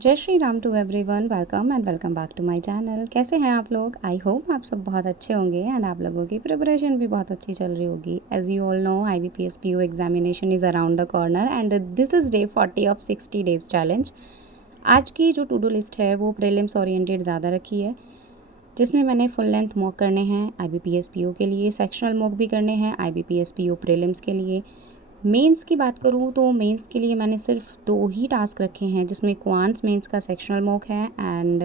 जय Shri Ram to everyone. Welcome and welcome back to my channel. कैसे हैं आप लोग? आई होप आप सब बहुत अच्छे होंगे एंड आप लोगों की प्रिपरेशन भी बहुत अच्छी चल रही होगी। As you all know, IBPS PO examination is around the corner and this is day 40 of 60 days challenge. आज की जो टू डू लिस्ट है वो प्रीलिम्स ओरिएंटेड ज़्यादा रखी है, जिसमें मैंने फुल लेंथ मॉक करने हैं IBPS PO के लिए, सेक्शनल मॉक भी करने हैं IBPS PO प्रीलिम्स के लिए। मेंस की बात करूँ तो मेंस के लिए मैंने सिर्फ 2 ही टास्क रखे हैं, जिसमें क्वांट्स मेंस का सेक्शनल मॉक है एंड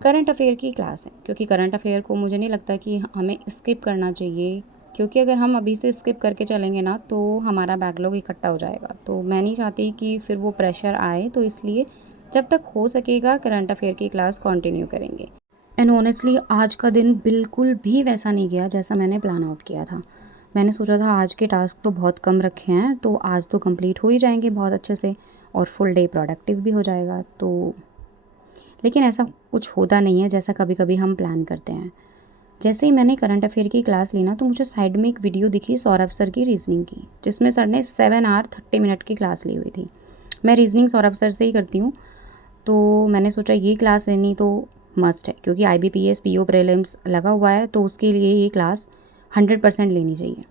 करंट अफेयर की क्लास है, क्योंकि करंट अफेयर को मुझे नहीं लगता कि हमें स्किप करना चाहिए, क्योंकि अगर हम अभी से स्किप करके चलेंगे ना तो हमारा बैकलॉग इकट्ठा हो जाएगा। तो मैं नहीं चाहती कि फिर वो प्रेशर आए, तो इसलिए जब तक हो सकेगा करंट अफेयर की क्लास कंटिन्यू करेंगे। एंड ऑनेस्टली आज का दिन बिल्कुल भी वैसा नहीं गया जैसा मैंने प्लान आउट किया था। मैंने सोचा था आज के टास्क तो बहुत कम रखे हैं, तो आज तो कंप्लीट हो ही जाएंगे बहुत अच्छे से और फुल डे प्रोडक्टिव भी हो जाएगा। तो लेकिन ऐसा कुछ होता नहीं है जैसा कभी कभी हम प्लान करते हैं। जैसे ही मैंने करंट अफेयर की क्लास ली ना, तो मुझे साइड में एक वीडियो दिखी सौरभ सर की रीजनिंग की, जिसमें सर ने 7 आवर 30 मिनट की क्लास ली हुई थी। मैं रीजनिंग सौरभ सर से ही करती हूँ, तो मैंने सोचा ये क्लास लेनी तो मस्ट है, क्योंकि IBPS PO प्रीलिम्स लगा हुआ है, तो उसके लिए ये क्लास 100% लेनी चाहिए।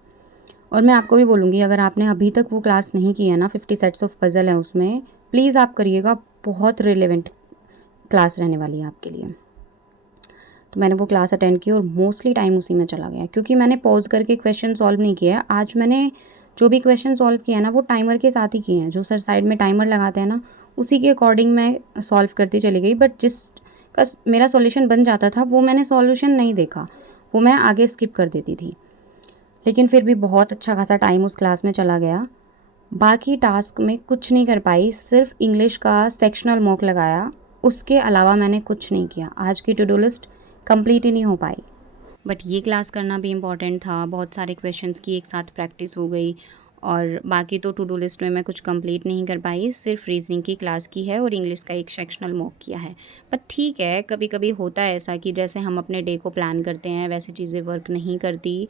और मैं आपको भी बोलूँगी, अगर आपने अभी तक वो क्लास नहीं की है ना, 50 सेट्स ऑफ पज़ल हैं उसमें, प्लीज़ आप करिएगा। बहुत रिलेवेंट क्लास रहने वाली है आपके लिए। तो मैंने वो क्लास अटेंड की और मोस्टली टाइम उसी में चला गया, क्योंकि मैंने पॉज करके क्वेश्चन सॉल्व नहीं किया है। आज मैंने जो भी क्वेश्चन सॉल्व किया है ना, वो टाइमर के साथ ही किए हैं। जो सर साइड में टाइमर लगाते हैं ना, उसी के अकॉर्डिंग मैं सॉल्व करती चली गई। बट जिस का मेरा सॉल्यूशन बन जाता था, वो मैंने सॉल्यूशन नहीं देखा, वो मैं आगे स्किप कर देती थी। लेकिन फिर भी बहुत अच्छा खासा टाइम उस क्लास में चला गया। बाकी टास्क में कुछ नहीं कर पाई, सिर्फ इंग्लिश का सेक्शनल मॉक लगाया, उसके अलावा मैंने कुछ नहीं किया। आज की टू डू लिस्ट कंप्लीट ही नहीं हो पाई। बट ये क्लास करना भी इम्पॉर्टेंट था, बहुत सारे क्वेश्चंस की एक साथ प्रैक्टिस हो गई। और बाकी तो टू डू लिस्ट में मैं कुछ कंप्लीट नहीं कर पाई, सिर्फ रीजनिंग की क्लास की है और इंग्लिश का एक सेक्शनल मॉक किया है। बट ठीक है, कभी कभी होता है ऐसा कि जैसे हम अपने डे को प्लान करते हैं वैसे चीज़ें वर्क नहीं करती।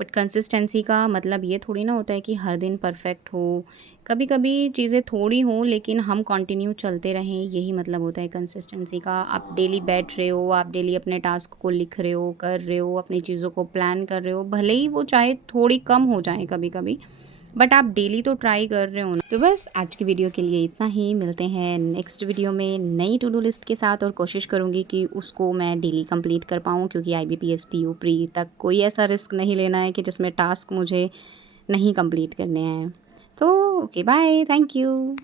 बट कंसिस्टेंसी का मतलब ये थोड़ी ना होता है कि हर दिन परफेक्ट हो। कभी कभी चीज़ें थोड़ी हों लेकिन हम कंटिन्यू चलते रहें, यही मतलब होता है कंसिस्टेंसी का। आप डेली बैठ रहे हो, आप डेली अपने टास्क को लिख रहे हो, कर रहे हो, अपनी चीज़ों को प्लान कर रहे हो, भले ही वो चाहे थोड़ी कम हो जाए कभी कभी, बट आप डेली तो ट्राई कर रहे हो ना। तो बस आज की वीडियो के लिए इतना ही। मिलते हैं नेक्स्ट वीडियो में नई टू डू लिस्ट के साथ, और कोशिश करूँगी कि उसको मैं डेली कंप्लीट कर पाऊँ, क्योंकि IBPS PO प्री तक कोई ऐसा रिस्क नहीं लेना है कि जिसमें टास्क मुझे नहीं कंप्लीट करने हैं। तो ओके, बाय, थैंक यू।